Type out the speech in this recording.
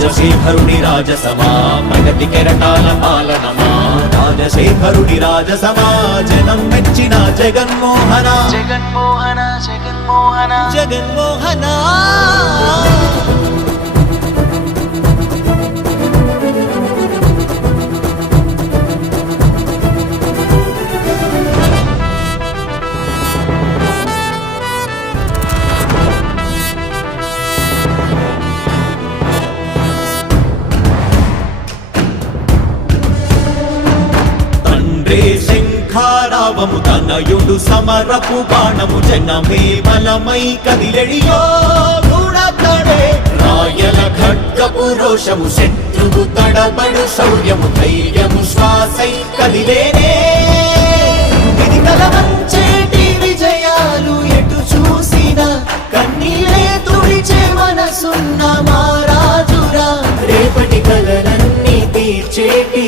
రాజశేఖరుని రాజసమా ప్రగతి కెరటాల పాలనమా రాజశేఖరుని రాజసమా జనం మెచ్చిన జగన్మోహన జగన్మోహన జగన్మోహన జగన్మోహన శంఖారావము తనయుడు సమరపు బాణము జనమే బలమై కదిలెడియో గూఢతడే రాయల ఖడ్గపు రోషము శత్రువు తడబడు శౌర్యము ధైర్యము శ్వాసై కదిలేనే ఇది కలవంచేటి విజయాలు ఎటు చూసిన కన్నీలే తుడిచే మనసున్న మారాజురా రేపటి కలలన్నీ తీర్చేటి